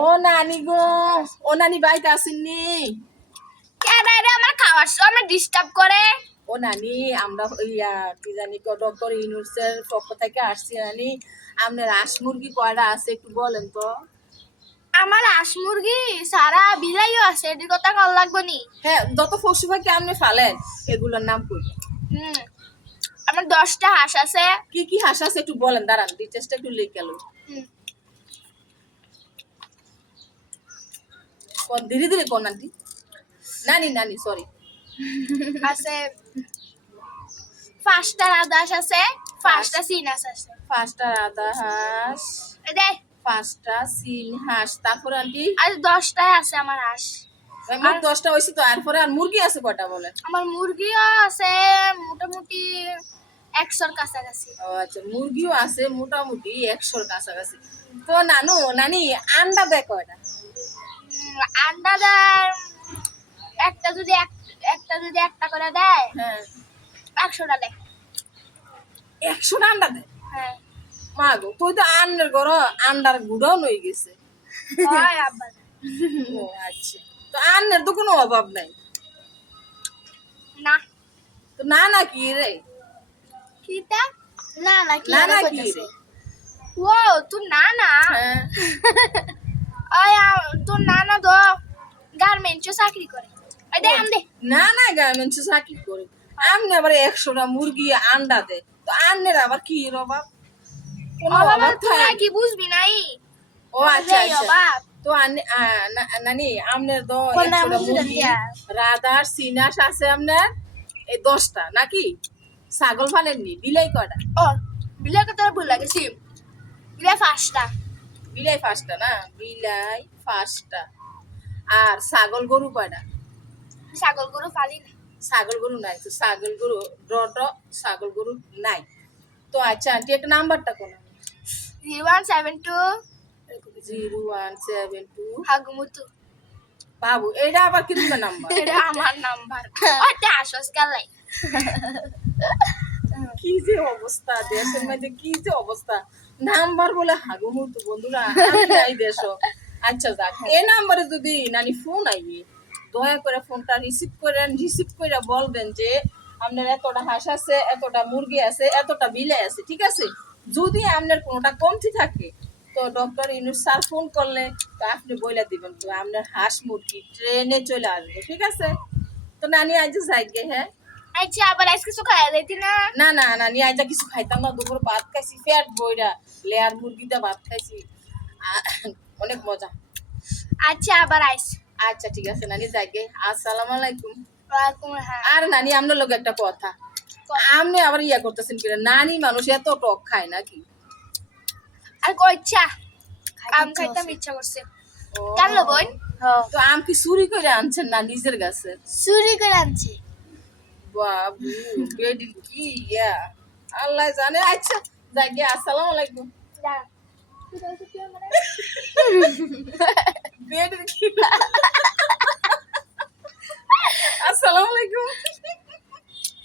ও নানি গো, ও নানি বাড়িতে আসেননি? কেন রে আমার খাওয়ার সময় ডিস্টার্ব করে? ও নানি আমরা কি জানি ডক্টর ইউনুসের পক্ষ থেকে আসছি নানি। আপনার হাঁস মুরগি কয়টা আছে একটু বলেন তো। আমার হাঁস মুরগি সারা বিলাইও আছে, এটির কথা কল লাগবো নি? হ্যাঁ, যত পশু পাখি আপনি ফালেন এগুলোর নাম কই? আমার 10টা হাঁস আছে। কি কি হাঁস আছে একটু বলেন, দাঁড়ান ডিটেলসটা একটু লিখে গেল। ধীরে ধীরে কোন আন্টি, নানি নানি সরি। আছে 5টা রাজহাঁস আছে, 5টা চীন হাঁস আছে। 5টা রাধা হাঁস, এই দেখ 5টা চীন হাঁস, তারপরে আন্টি আর 10টাই আছে আমার হাঁস। মোট 10টা হয়েছে তো। এরপরে আর মুরগি আছে কয়টা বলেন? আমার মুরগিও আছে মোটামুটি 100-র কাছাকাছি। ও আচ্ছা, মুরগিও আছে মোটামুটি 100-র কাছাকাছি। তো নানু নানি আন্ডা দেয় কয়টা? আন্ডা দেয় একটা যদি একটা করে দেয়, হ্যাঁ 100টা দেয়। 100টা আন্ডা দেয়? হ্যাঁ মা গো, তুই তো আন্ডার ঘর আন্ডার গুড়াও নই গেছে। হয় আব্বা। ও আচ্ছা, তো আন্নের তো কোনো অভাব নাই। না তো না না কি রে? কিটা না না কি না না কি কইতাছে? রে? ও তুই না না হ্যাঁ তোর নানা তো গার্মেন্টসে চাকরি করে। ওই দে আম দে। না না গার্মেন্টসে চাকরি করে আমনে আবার 100টা মুরগি আন্ডা দেয়, তো আন্নের আবার কি অভাব? কোনো ও বাবা অভাব তুই থাকে? কি বুঝবি নাই? ও আচ্ছা এই আচ্ছা। অভাব। তো নানি আমনের তো কোন 100টা নাম মুরগি দিয়া? রাধার সিনাস আছে আমনের এই 10টা নাকি? ছাগল ফালেননি? বিলাই কয়টা? ও বিলে কত ভুল লাগেছি। বিলে 5টা। বিলাই 5টা না? বিলাই 5টা। আর ছাগল গরু কয়টা? ছাগল গরু পালি না। ছাগল গরু নাই, তো ছাগল গরু ছাগল গরু নাই। তো আচ্ছা আন্টি একটা নাম্বারটা কোন? 0172 0172 হাগুমুতু। বাবু এইটা আবার কি দিবে নাম্বার? এটা আমার নাম্বার। ওটা আসস কালাই। কি যে অবস্থা দেশের মধ্যে, কি যে অবস্থা! নাম্বার বলে হাগুমুত বন্ধুরা, আমি নাই দেশ। আচ্ছা যাক, এই নাম্বারে যদি নানি ফোন আইবে, দয়া করে ফোনটা রিসিভ করে বলবেন যে আপনার এতটা হাঁস আছে, এতটা মুরগি আছে, এতটা বিলাই আছে, ঠিক আছে? যদি আপনার কোনোটা কমতি থাকে তো ডক্টর ইউনুস স্যার ফোন করলে তো আপনি বলে দিবেন তো আপনার হাঁস মুরগি ট্রেনে চলে আসবে, ঠিক আছে? তো নানি আজ যাইগে। হ্যাঁ আচ্ছা আবার আজকে কিছু খাওয়া যাইতি না? না না নানি আজ কিছু খাইতাম না, দুপুর ভাত খাইছি পেট বইরা, লেয়ার মুরগিটা ভাত খাইছি, অনেক মজা। আচ্ছা আবার আইস। আচ্ছা ঠিক আছে নানি যাইগে, আসসালামু আলাইকুম। ওয়ালাইকুম আসসালাম। আর নানি আপনার লোক একটা কথা, আপনি আবার ইয়া করতেছেন কি? নানি মানুষ এত টক খায় নাকি? আর কইছা আম খাইতাম ইচ্ছা করছে। ও, কেন বোন? তো আম কি চুরি করে আনছেন না নিজের গাছে? চুরি করে আনছি। বাবু বেডির কি ইয়া, আল্লাহ জানে। আচ্ছা যাইগে, আসসালামু আলাইকুম। বেডির কি, আসসালামু আলাইকুম।